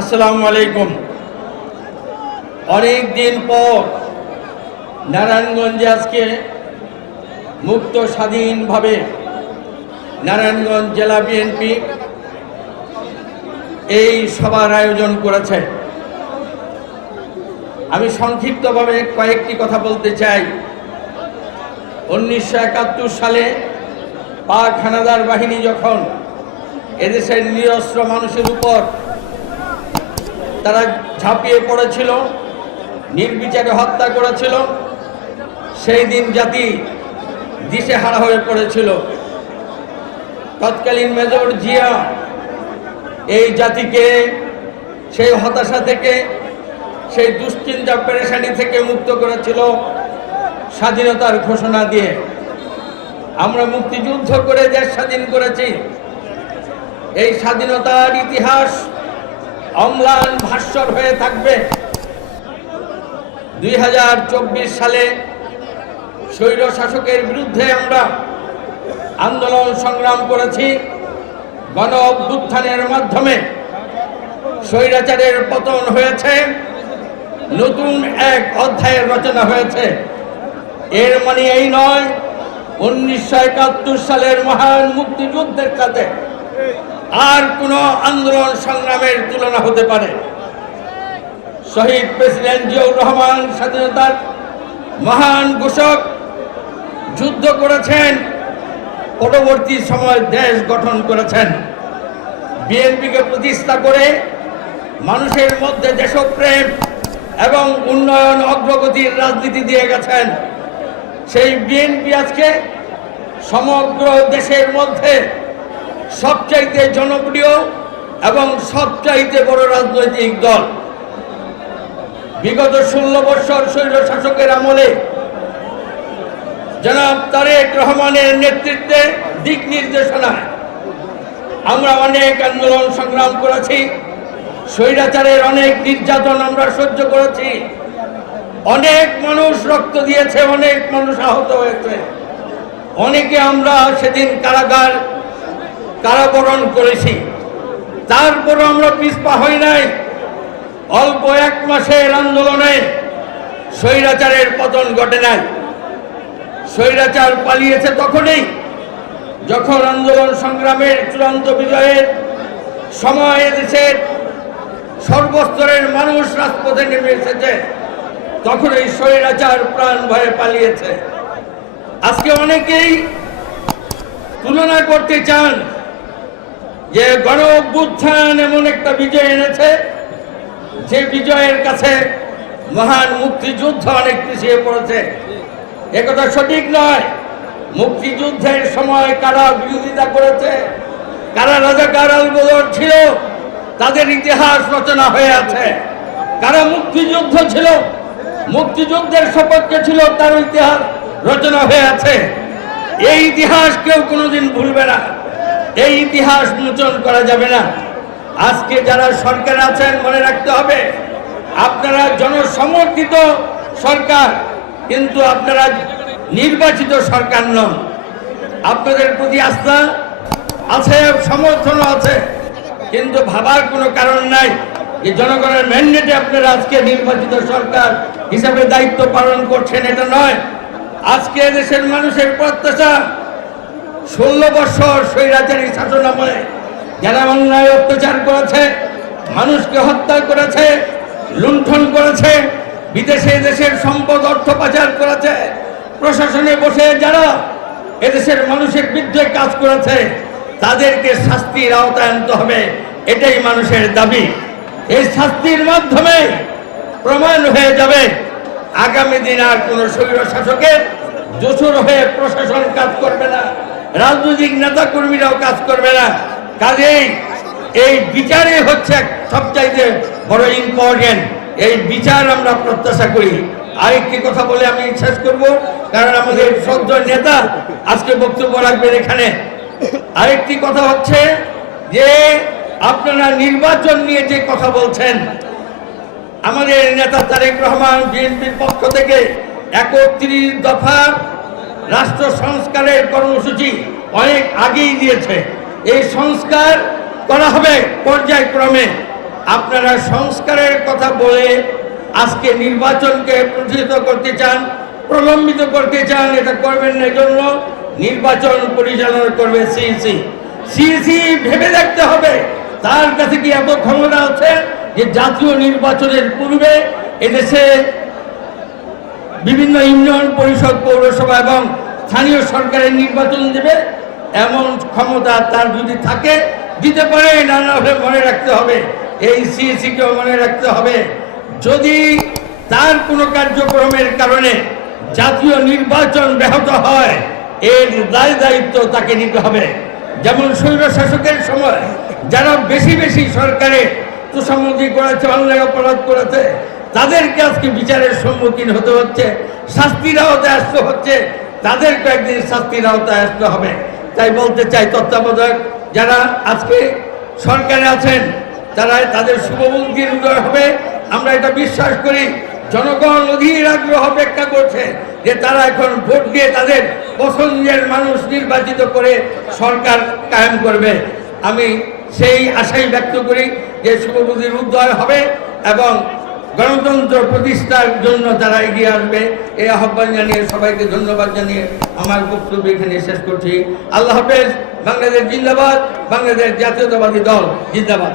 আসসালামু আলাইকুম। অনেক দিন পর নারায়ণগঞ্জে আজকে মুক্ত স্বাধীনভাবে নারায়ণগঞ্জ জেলা বিএনপি এই সভার আয়োজন করেছে। আমি সংক্ষিপ্তভাবে কয়েকটি কথা বলতে চাই। 1971 সালে পাক হানাদার বাহিনী যখন এদেশের নিরস্ত্র মানুষের উপর তারা ঝাঁপিয়ে পড়েছিল, নির্বিচারে হত্যা করেছিল, সেই দিন জাতি দিশেহারা হয়ে পড়েছিল। তৎকালীন মেজর জিয়া এই জাতিকে সেই হতাশা থেকে, সেই দুশ্চিন্তা পেরেশানি থেকে মুক্ত করেছিল স্বাধীনতার ঘোষণা দিয়ে। আমরা মুক্তিযুদ্ধ করে দেশ স্বাধীন করেছি। এই স্বাধীনতার ইতিহাস অম্লান ভাস্বর হয়ে থাকবে। 2024 সালে স্বৈর শাসকের বিরুদ্ধে আমরা আন্দোলন সংগ্রাম করেছি। গণ অভ্যুত্থানের মাধ্যমে স্বৈরাচারের পতন হয়েছে, নতুন এক অধ্যায়ের রচনা হয়েছে। এর মানে এই নয় 1971 সালের মহান মুক্তিযুদ্ধের সাথে আর কোনো আন্দোলন সংগ্রামের তুলনা হতে পারে। শহীদ প্রেসিডেন্ট জিয়াউর রহমান স্বাধীনতার মহান ঘোষক যুদ্ধ করেছেন, পরবর্তী সময় দেশ গঠন করেছেন। বিএনপিকে প্রতিষ্ঠা করে মানুষের মধ্যে দেশপ্রেম এবং উন্নয়ন অগ্রগতির রাজনীতি দিয়ে গেছেন। সেই বিএনপি আজকে সমগ্র দেশের মধ্যে সবচাইতে জনপ্রিয় এবং সবচাইতে বড় রাজনৈতিক দল। বিগত 16 বছর স্বৈর শাসকের আমলে জনাব তারেক রহমানের নেতৃত্বে দিক নির্দেশনায় আমরা অনেক আন্দোলন সংগ্রাম করেছি। স্বৈরাচারের অনেক নির্যাতন আমরা সহ্য করেছি। অনেক মানুষ রক্ত দিয়েছে, অনেক মানুষ আহত হয়েছে। অনেকে আমরা সেদিন কারাবরণ করেছি। তারপরও আমরা পিছপা হই নাই। অল্প 1 মাসের আন্দোলনে স্বৈরাচারের পতন ঘটে নাই। স্বৈরাচার পালিয়েছে তখনই যখন আন্দোলন সংগ্রামের চূড়ান্ত বিজয়ের সময় দেশের সর্বস্তরের মানুষ রাজপথে নেমে এসেছে, তখন এই স্বৈরাচার প্রাণ ভয়ে পালিয়েছে। আজকে অনেকেই তুলনা করতে চান যে গণ অভ্যুত্থান এমন একটা বিজয় এনেছে যে বিজয়ের কাছে মহান মুক্তিযুদ্ধ অনেক পিছিয়ে পড়েছে। একথা সঠিক নয়। মুক্তিযুদ্ধের সময় কারা বিরোধিতা করেছে, কারা রাজাকার আলবদর ছিল, তাদের ইতিহাস রচনা হয়ে আছে। কারা মুক্তিযুদ্ধ ছিল, মুক্তিযুদ্ধের সপক্ষে ছিল, তার ইতিহাস রচনা হয়ে আছে। এই ইতিহাস কেউ কোনোদিন ভুলবে না। এই ইতিহাস মোচন করা যাবে না। আজকে যারা সরকার আছেন, মনে রাখতে হবে আপনারা জনসমর্থিত সরকার, কিন্তু আপনারা নির্বাচিত সরকার নন। আপনাদের প্রতি আস্থা আছে, সমর্থন আছে, কিন্তু ভাবার কোনো কারণ নাই যে জনগণের ম্যান্ডেটে আপনারা আজকে নির্বাচিত সরকার হিসাবে দায়িত্ব পালন করছেন, এটা নয়। আজকে দেশের মানুষের প্রত্যাশা 16 বছর স্বৈরাচারী শাসন আমলে যারা অন্যায় অত্যাচার করেছে, মানুষকে হত্যা করেছে, লুণ্ঠন করেছে, বিদেশে দেশের সম্পদ অর্থ পাচার করেছে, প্রশাসনে বসে যারা এদেশের মানুষের বিরুদ্ধে কাজ করেছে, তাদেরকে শাস্তির আওতায় আনতে হবে, এটাই মানুষের দাবি। এই শাস্তির মাধ্যমে প্রমাণ হয়ে যাবে আগামী দিন আর কোন স্বৈর শাসকের দোসর হয়ে প্রশাসন কাজ করবে না, রাজনৈতিক নেতা কর্মীরাও কাজ করবে না। কাজেই এই বিচারে হচ্ছে সবচাইতে বড় ইম্পর্টেন্ট। এই বিচার আমরা প্রত্যাশা করি। আরেকটি কথা বলে আমি শেষ করব, কারণ আমাদের শ্রদ্ধেয় নেতা আজকে বক্তব্য রাখবেন এখানে। আরেকটি কথা হচ্ছে যে আপনারা নির্বাচন নিয়ে যে কথা বলছেন, আমাদের নেতা তারেক রহমান বিএনপির পক্ষ থেকে 31 দফা রাষ্ট্র সংস্কারের কর্মসূচি অনেক আগেই দিয়েছে। এই সংস্কার করা হবে পর্যায়ক্রমে। আপনারা সংস্কারের কথা বলে আজকে নির্বাচনকে প্রতিহত করতে চান, প্রলম্বিত করতে চান। এটা করবেন না, জন্য নির্বাচন পরিচালনা করবে সিইসি। সিইসি ভেবে দেখতে হবে তার কাছে কি এত ক্ষমতা আছে যে জাতীয় নির্বাচনের পূর্বে এদেশে বিভিন্ন ইউনিয়ন পরিষদ, পৌরসভা এবং স্থানীয় সরকারের নির্বাচন দেবে। এমন ক্ষমতা তার যদি থাকে দিতে পারে, না হলে মনে রাখতে হবে, এই সিইসিকেও মনে রাখতে হবে, যদি তার কোনো কার্যক্রমের কারণে জাতীয় নির্বাচন ব্যাহত হয় এর দায় দায়িত্ব তাকে নিতে হবে। যেমন স্বৈর শাসকের সময় যারা বেশি বেশি সরকারে তোষামোদী করেছে, অন্যায় অপরাধ করেছে, তাদেরকে আজকে বিচারের সম্মুখীন হতে হচ্ছে, শাস্তির আওতায় আসতে হচ্ছে, তাদেরকে একদিন শাস্তির আওতায় আসতে হবে। তাই বলতে চাই, তত্ত্বাবধায়ক যারা আজকে সরকারে আছেন তারা তাদের শুভবুদ্ধির উদয় হবে। আমরা এটা বিশ্বাস করি, জনগণ অধীর আগ্রহ অপেক্ষা করছে যে তারা এখন ভোট দিয়ে তাদের পছন্দের মানুষ নির্বাচিত করে সরকার কায়েম করবে। আমি সেই আশাই ব্যক্ত করি যে শুভবুদ্ধির উদয় হবে এবং গণতন্ত্র প্রতিষ্ঠার জন্য তারা এগিয়ে আসবে। এই আহ্বান জানিয়ে সবাইকে ধন্যবাদ জানিয়ে আমার বক্তব্য এখানে শেষ করছি। আল্লাহ হাফেজ। বাংলাদেশ জিন্দাবাদ, বাংলাদেশ জাতীয়তাবাদী দল জিন্দাবাদ।